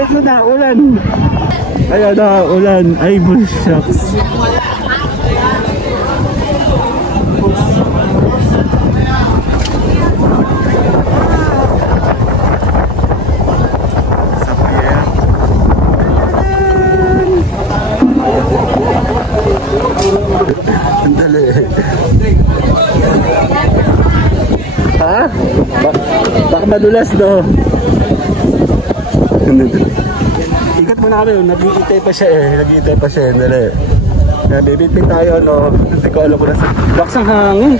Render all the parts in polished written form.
Tignan mo na, ulan. Ayan na, ulan. Ay, bullshocks. Sandali. Ha? Baka madulas, no? Ikat mo na kami, nagigitay pa siya eh. Nagigitay pa siya eh. Dali. Yan, bibitbit tayo, no? Hindi ko alam ko na sa... Lakas ang hangin.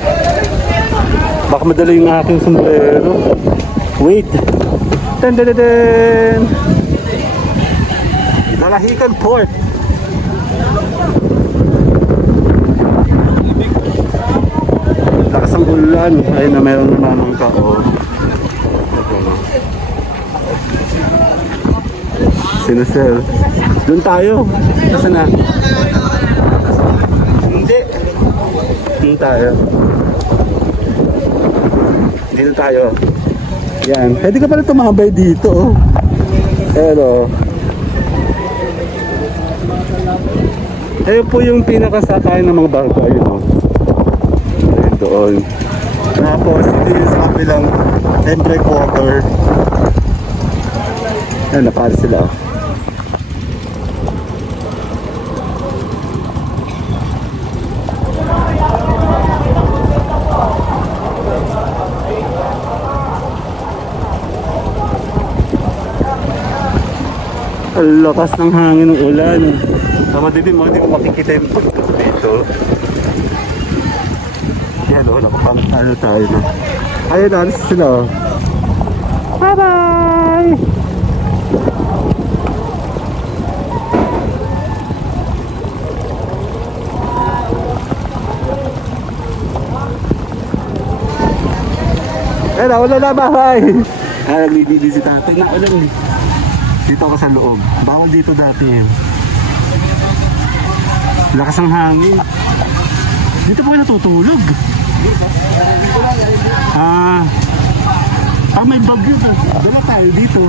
Baka madala yung aking sombrero. Wait. Ten ten ten. Nalahican Port. Lakas ang ulan. Ayun na, meron naman ka. Oh. Sinusel. Doon tayo. Nasaan na? Hindi. Doon tayo. Dito tayo. Yan. Pwede ka pala tumabay dito. Oh. Pero ayun po yung pinakasakay ng mga barko. Ayun o. Ayun doon. Tapos ito yung sa kapilang breakwater. Ayun, napari sila. Ang lakas ng hangin ng ulan. Tama din mo, hindi mo makikita yung pagkat dito. Yan o, nakapang-ano tayo na. Ayun, alis sila o. Bye-bye! Ayun, wala na, bye-bye! Nagbibili si tatay na ulan eh. Dito ako sa loob. Bawal dito dati eh. Lakas ng hangin. Dito po natutulog. May bagyo to. Doon na tayo dito.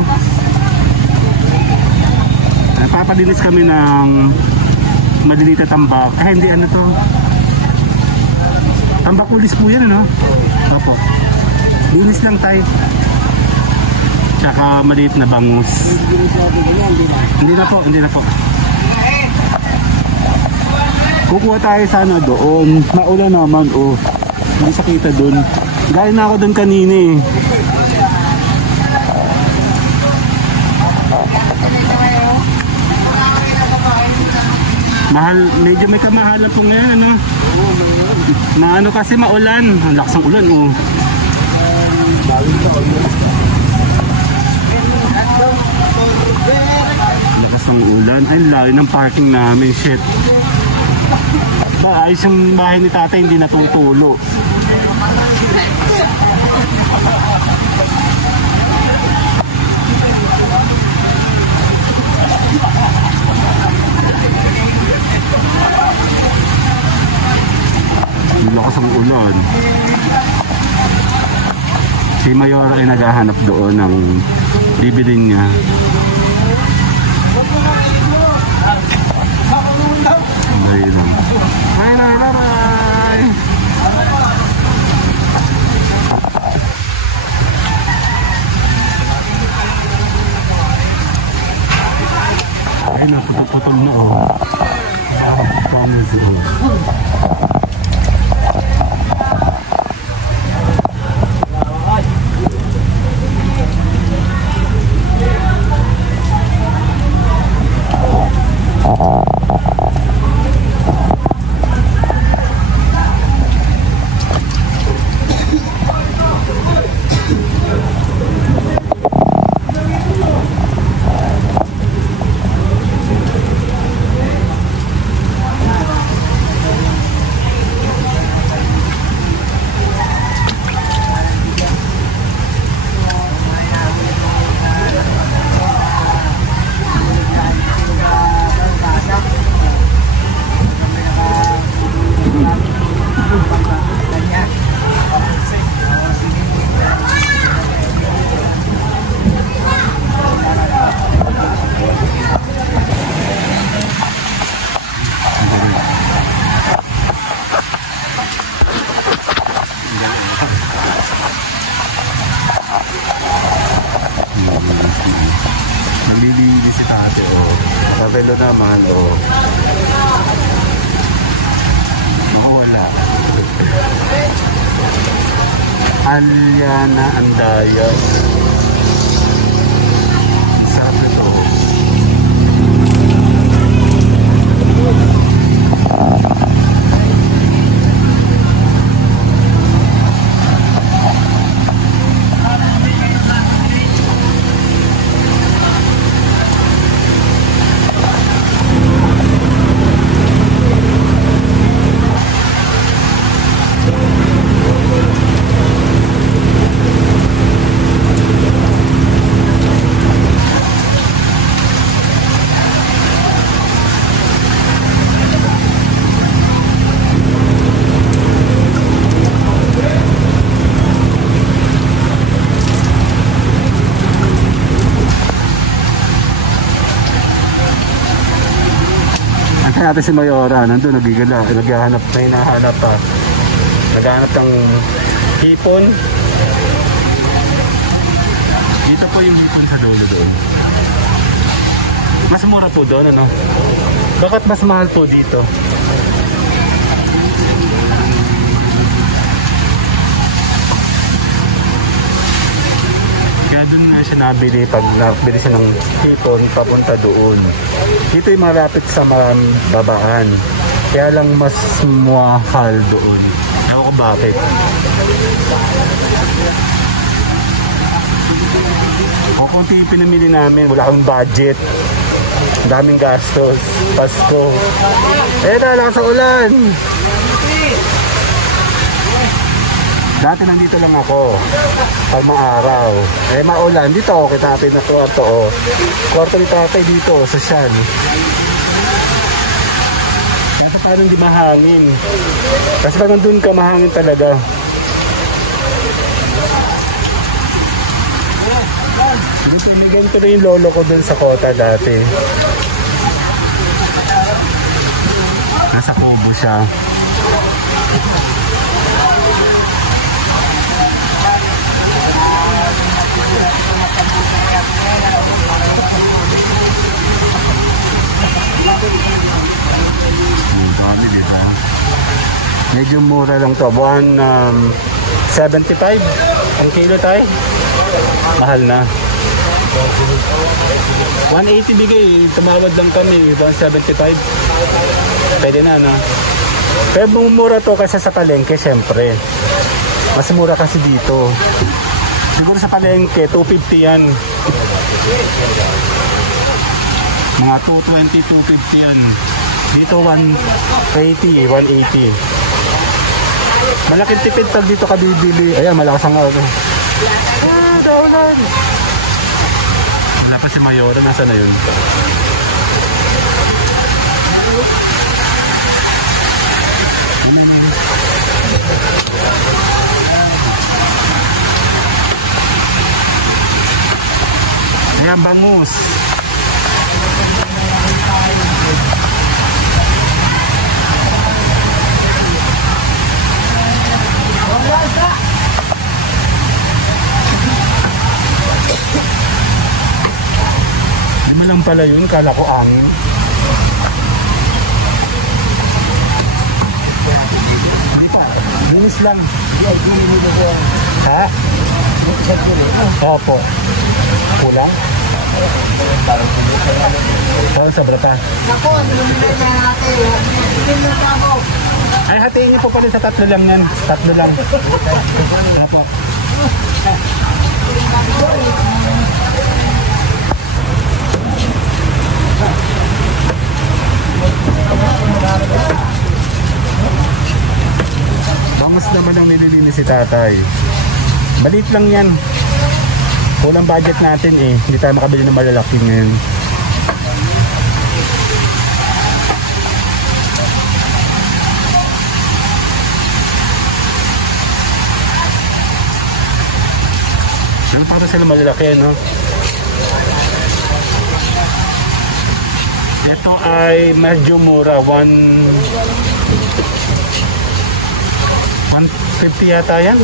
Papadinis kami ng madilita tambak. Hindi ano to. Tambak ulis po yan ano? Opo. Dinis lang tayo. Tsaka maliit na bangus. Hindi na po, hindi na po. Kukuha tayo sana doon. Maulan naman, oh. Hindi sa kita doon. Galing na ako doon kanina eh. Mahal, medyo may kamahalan po ngayon, ano? Na ano kasi maulan. Ang lakas ng ulan, oh. Lakas ng ulan. Ay, layo ng parking namin. Shit. Ayos yung bahay ni tatay, hindi natutulo. Lakas ang ulan. Si Mayor ay naghahanap doon ng bibilin niya. Ayun. Bye. Ay, naputol na oh. Promise oh. kilo naman, oh. Wala. Alyana Andayan. Sabi to. Natin si Mayora, nandun nagigala, naghahanap na hinahanap pa. Naghahanap ng hipon. Dito po yung hipon sa dulo doon. Mas mura po doon, ano? Bakit mas mahal po dito? Kaya doon nga siya nabili pag nabili siya ng hipon papunta doon. Dito yung malapit sa babaan. Kaya lang mas mahal doon. Ewan ko bakit. O konti yung pinamili namin. Wala kang budget. Daming gastos. Pasko. Eh, nalakas sa ulan. Dati nandito lang ako. Pag maaraw. Eh, maulan. Dito ako kitapin na kwarto. Oh. Kwarto ni tatay dito. Sosyal. Parang di mahangin. Kasi pag nandun ka, mahangin talaga. Dito, ganito na yung lolo ko dun sa kota dati. Nasa kubo siya. Medyo mura lang to. 175 ang kilo tayo. Mahal na. 180 bigay. Tumawad lang kami. 175. Pwede na, no? Pero mura to kasi sa palengke, syempre. Mas mura kasi dito. Siguro sa palengke, 250 yan. Mga 220, 250 yan. Dito 180, 180. Malaking tipid pag dito ka bibili. Ayan, malakas ang araw. Ah, daulan. Wala pa si Mayora, nasa na yun? Ayan, bangus. Hindi lang pala yun, kala ko angin. Hindi pa, linis lang. Ha? Opo. Kulang? Parang sobra pa. Ay, hatiin niyo po pala sa 3 lang yan. 3 lang. Opo. Bangus naman ang nililinis si tatay. Maliit lang yan. Kulang budget natin eh. Hindi tayo makabili ng malalaki ngayon. Para sila malalaki, no? Ito ay medyo mura. 150 yata yan.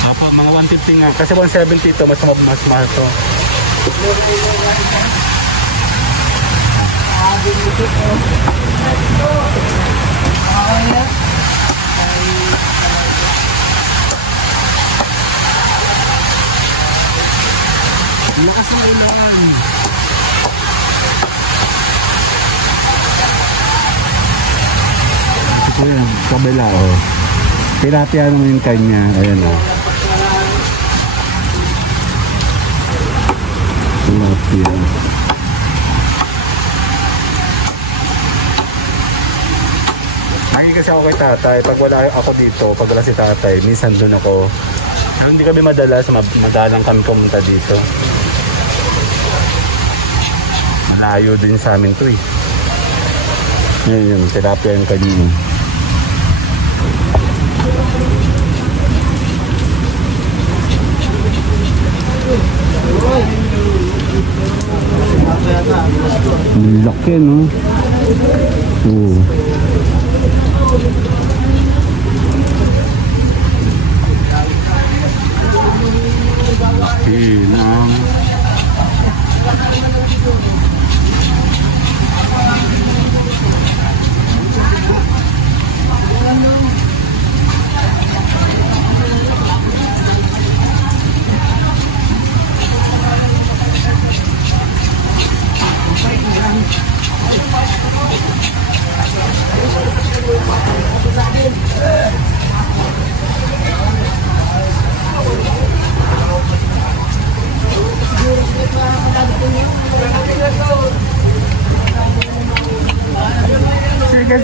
Apo, mga 150 nga. Kasi 170 ito, mas mahal to. Lakas ng ulan. Ayan, kabila oh. Tilapia naman yung kanya. Ayan oh. Tilapia. Lagi kasi ako kay tatay. Pag wala ako dito, pag wala si tatay, minsan doon ako. Pero hindi kami madalas, madalang kami pumunta dito. Malayo din sa amin to eh. Yan, tilapia yung kanina. Laki, no? Oo. Hinang.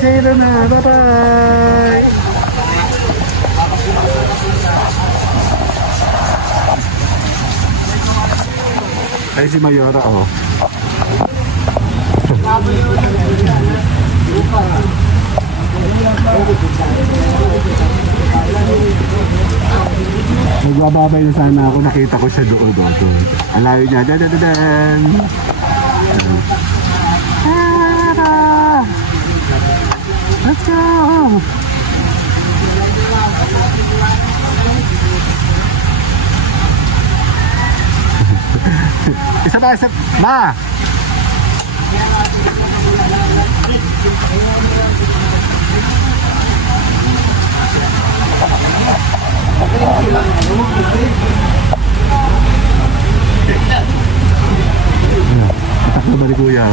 Sige, na. Bye-bye! Ay, si Mayora, oh. Nagbababay na sana ako, nakita ko siya doon. Ang layo niya, dan. Let's go! Isa pa, Ma! Takbo ba ni Kuya?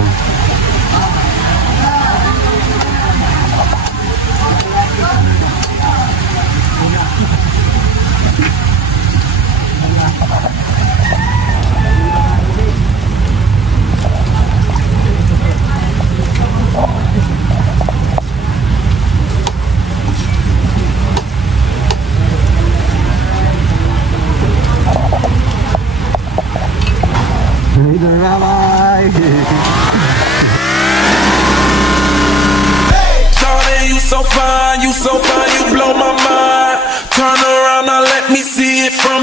Bye-bye! Shawty, you so fine, you blow my mind. Turn around now, let me see it from